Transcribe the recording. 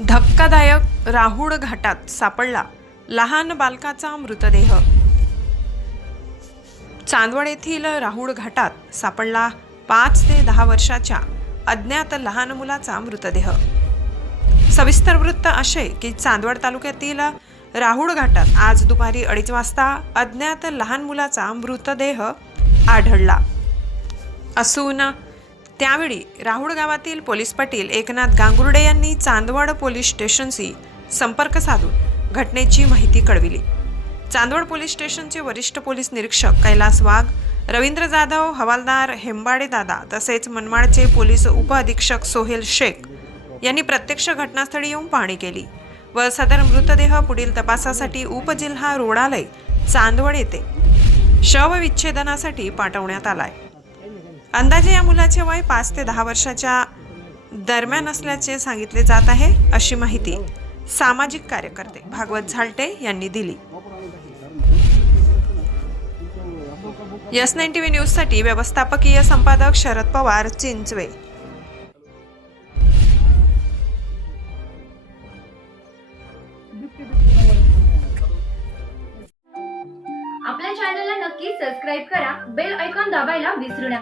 धक्कादायक राहुळ घाटात सापडला लहान बालकाचा मृतदेह. चांदवड येथील राहुळ घाटात सापडला पाच ते दहा वर्षाच्या अज्ञात लहान मुलाचा मृतदेह. सविस्तर वृत्त असे की चांदवड तालुक्यातील राहुळ घाटात आज दुपारी अडीच वाजता अज्ञात लहान मुलाचा मृतदेह आढळला. असून त्यावेळी राहुळ गावातील पोलीस पाटील एकनाथ गांगुर्डे यांनी चांदवड पोलीस स्टेशनशी संपर्क साधून घटनेची माहिती कळविली. चांदवड पोलीस स्टेशनचे वरिष्ठ पोलीस निरीक्षक कैलास वाघ रवींद्र जाधव हवालदार हेंबाडे दादा तसेच मनमाडचे पोलीस उपअधीक्षक सोहेल शेख यांनी प्रत्यक्ष घटनास्थळी येऊन पाहणी केली व सदर मृतदेह पुढील तपासासाठी उपजिल्हा रुग्णालय चांदवड येथे. शवविच्छेदनासाठी पाठवण्यात आलाय. अंदाजे या मुलाचे वय पाच ते दहा वर्षाच्या दरम्यान असल्याचे सांगितले जात आहे अशी माहिती सामाजिक कार्यकर्ते भागवत झालटे यांनी दिली. यस नाईन टी व्ही न्यूजसाठी व्यवस्थापकीय संपादक शरद पवार चिंचवे. आपल्या चॅनलला नक्की सबस्क्राईब करा बेल ऐकॉन दाबायला विसरू नका.